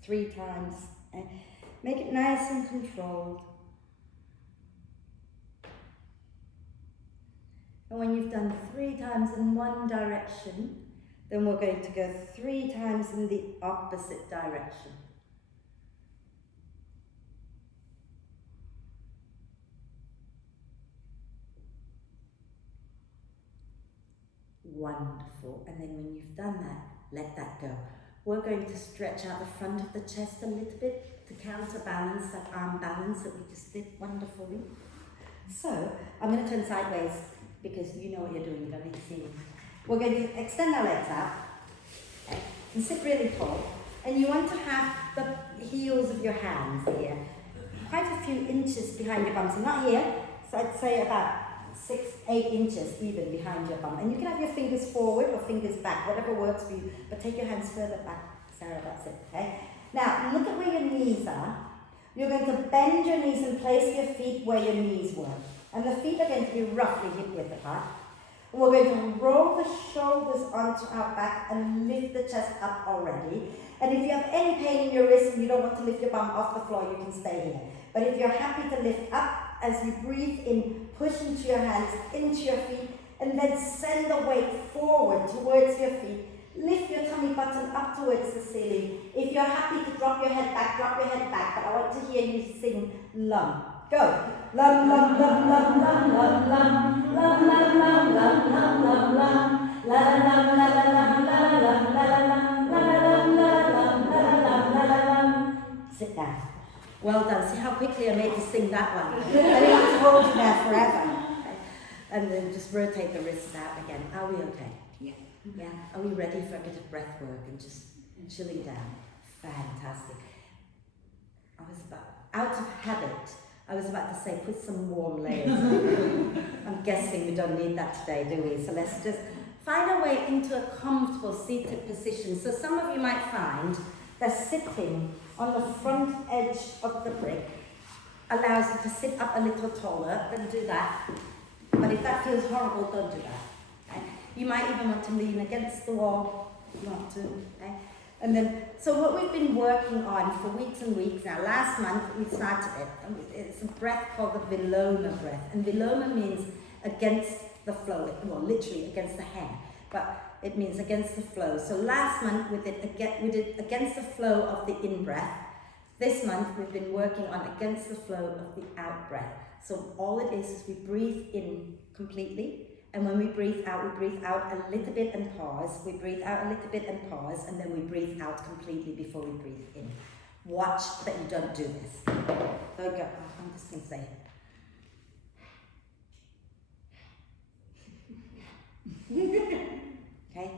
3 times. Okay? Make it nice and controlled. And when you've done 3 times in one direction, then we're going to go 3 times in the opposite direction. Wonderful. And then when you've done that, let that go. We're going to stretch out the front of the chest a little bit to counterbalance that arm balance that we just did wonderfully. So, I'm going to turn sideways because you know what you're doing, you don't need to see me. We're going to extend our legs out, okay, and sit really tall. And you want to have the heels of your hands here quite a few inches behind your bum. So not here, so I'd say about 6-8 inches even behind your bum. And you can have your fingers forward or fingers back, whatever works for you, but take your hands further back, Sarah, that's it, okay? Now, look at where your knees are. You're going to bend your knees and place your feet where your knees were. And the feet are going to be roughly hip width apart. And we're going to roll the shoulders onto our back and lift the chest up already. And if you have any pain in your wrist and you don't want to lift your bum off the floor, you can stay here. But if you're happy to lift up, as you breathe in, push into your hands, into your feet, and then send the weight forward towards your feet. Lift your tummy button up towards the ceiling. If you're happy to drop your head back, drop your head back. But I want to hear you sing lum. Go. Lum, lum, lum, lum, lum, lum, lum, lum, lum, lum, lum, lum, lum, lum, la la la la la la la la la la la la. Sit down. Well done. See how quickly I made you sing that one. I didn't have to hold you there forever. Okay. And then just rotate the wrists out again. Are we okay? Yeah. Yeah. Are we ready for a bit of breath work and just chilling down? Fantastic. Out of habit, I was about to say put some warm layers on. I'm guessing we don't need that today, do we? So let's just find our way into a comfortable seated position. So some of you might find that sitting on the front edge of the brick allows you to sit up a little taller. Then do that. But if that feels horrible, don't do that. Okay? You might even want to lean against the wall if you want to. Okay? And then, so what we've been working on for weeks and weeks now, last month we started it, and it's a breath called the Viloma breath. And Viloma means against the flow, well, literally against the hand, but it means against the flow. So last month we did against the flow of the in-breath. This month we've been working on against the flow of the out-breath. So all it is we breathe in completely, and when we breathe out a little bit and pause. We breathe out a little bit and pause, and then we breathe out completely before we breathe in. Watch that you don't do this. Don't go, I'm just going to say it. Okay?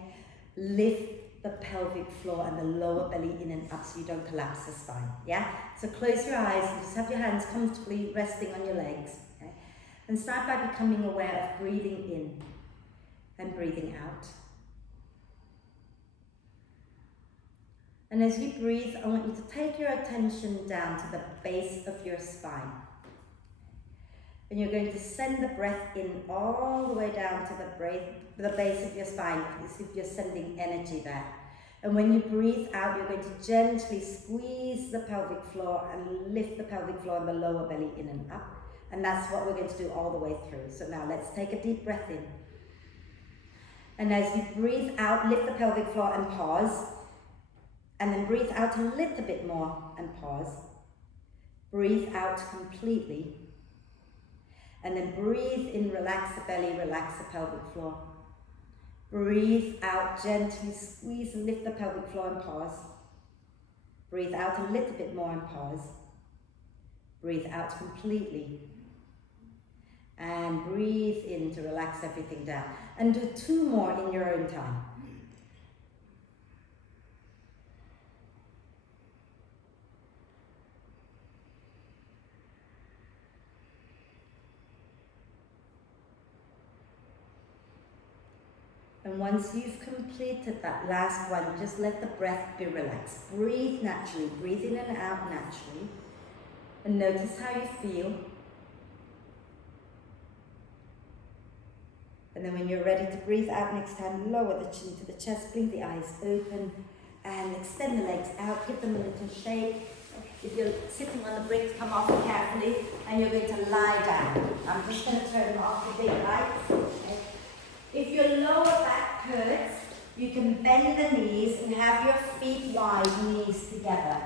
Lift the pelvic floor and the lower belly in and up so you don't collapse the spine. Yeah? So close your eyes and just have your hands comfortably resting on your legs. Okay? And start by becoming aware of breathing in and breathing out. And as you breathe, I want you to take your attention down to the base of your spine. And you're going to send the breath in all the way down to the base of your spine, as if you're sending energy there. And when you breathe out, you're going to gently squeeze the pelvic floor and lift the pelvic floor and the lower belly in and up. And that's what we're going to do all the way through. So now let's take a deep breath in. And as you breathe out, lift the pelvic floor and pause. And then breathe out a little bit more and pause. Breathe out completely. And then breathe in, relax the belly, relax the pelvic floor. Breathe out, gently squeeze and lift the pelvic floor and pause. Breathe out a little bit more and pause. Breathe out completely. And breathe in to relax everything down. And do 2 more in your own time. And once you've completed that last one, just let the breath be relaxed. Breathe naturally, breathe in and out naturally. And notice how you feel. And then when you're ready to breathe out next time, lower the chin to the chest, blink the eyes open, and extend the legs out, give them a little shake. If you're sitting on the bricks, come off carefully, and you're going to lie down. I'm just going to turn off the big lights. Okay. If your lower back hurts, you can bend the knees and have your feet wide, knees together.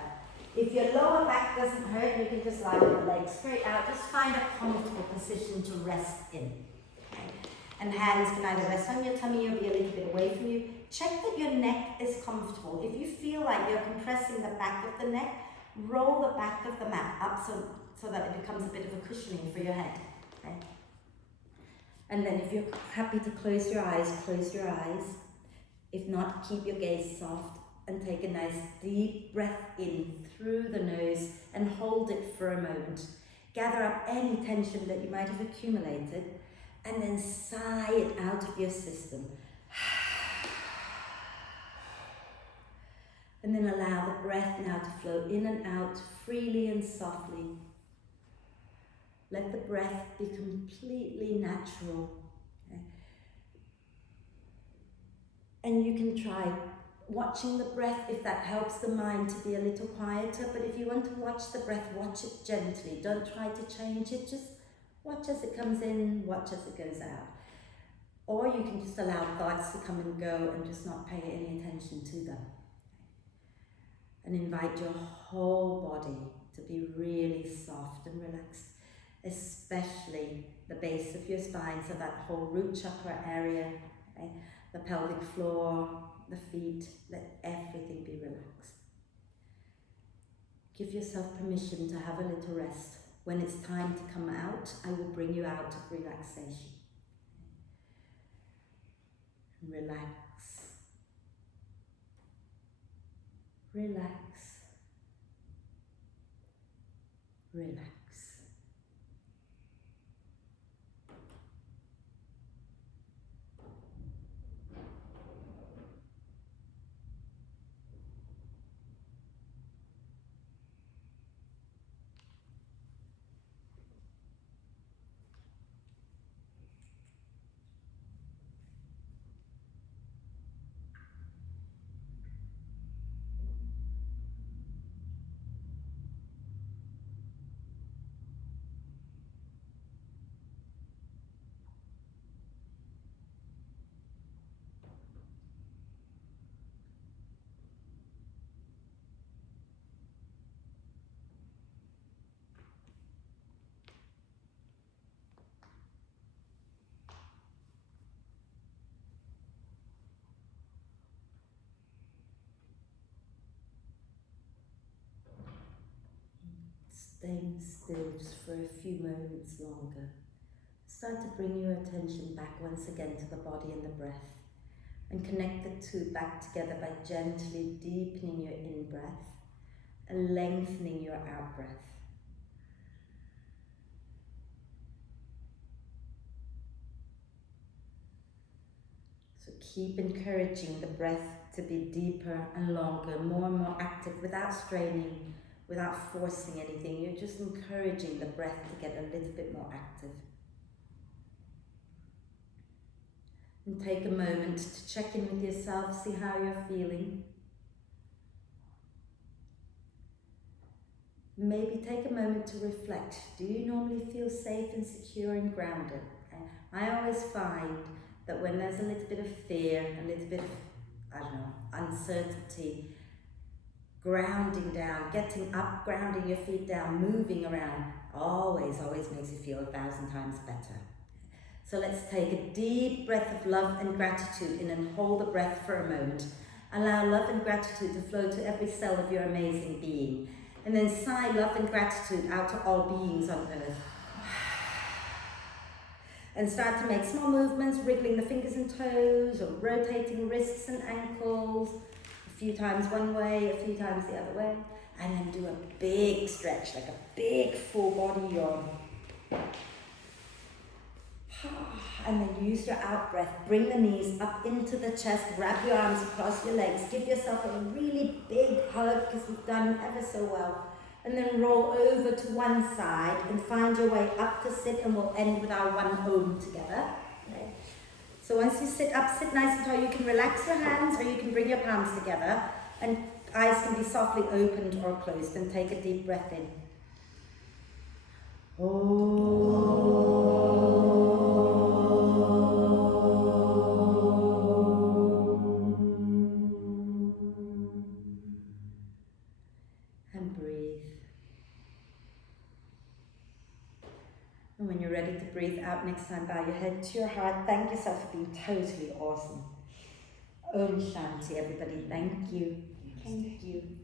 If your lower back doesn't hurt, you can just lie with the legs straight out. Just find a comfortable position to rest in. Okay. And hands can either rest on your tummy or be a little bit away from you. Check that your neck is comfortable. If you feel like you're compressing the back of the neck, roll the back of the mat up so that it becomes a bit of a cushioning for your head. Okay. And then if you're happy to close your eyes, close your eyes. If not, keep your gaze soft and take a nice deep breath in through the nose and hold it for a moment. Gather up any tension that you might have accumulated and then sigh it out of your system. And then allow the breath now to flow in and out freely and softly. Let the breath be completely natural. Okay. And you can try watching the breath if that helps the mind to be a little quieter. But if you want to watch the breath, watch it gently. Don't try to change it. Just watch as it comes in, watch as it goes out. Or you can just allow thoughts to come and go and just not pay any attention to them. And invite your whole body to be really soft and relaxed. Especially the base of your spine, so that whole root chakra area, okay? The pelvic floor, the feet, let everything be relaxed. Give yourself permission to have a little rest. When it's time to come out, I will bring you out of relaxation. Relax. Relax. Relax. Staying still just for a few moments longer. Start to bring your attention back once again to the body and the breath, and connect the two back together by gently deepening your in-breath and lengthening your out-breath. So keep encouraging the breath to be deeper and longer, more and more active, without straining, without forcing anything. You're just encouraging the breath to get a little bit more active. And take a moment to check in with yourself, see how you're feeling. Maybe take a moment to reflect. Do you normally feel safe and secure and grounded? I always find that when there's a little bit of fear, a little bit of, uncertainty, grounding down, getting up, grounding your feet down, moving around, always makes you feel 1,000 times better. So let's take a deep breath of love and gratitude in and hold the breath for a moment. Allow love and gratitude to flow to every cell of your amazing being. And then sigh love and gratitude out to all beings on earth. And start to make small movements, wriggling the fingers and toes, or rotating wrists and ankles. A few times one way, a few times the other way. And then do a big stretch, like a big full body yawn. And then use your out breath. Bring the knees up into the chest. Wrap your arms across your legs. Give yourself a really big hug because you've done ever so well. And then roll over to one side and find your way up to sit, and we'll end with our one home together. Okay. So once you sit up, sit nice and tall. You can relax your hands or you can bring your palms together, and eyes can be softly opened or closed, and take a deep breath in. And breathe. And when you're ready to breathe out next time, bow your head to your heart. Thank yourself for being totally awesome. Om Shanti, everybody. Thank you. Thank you.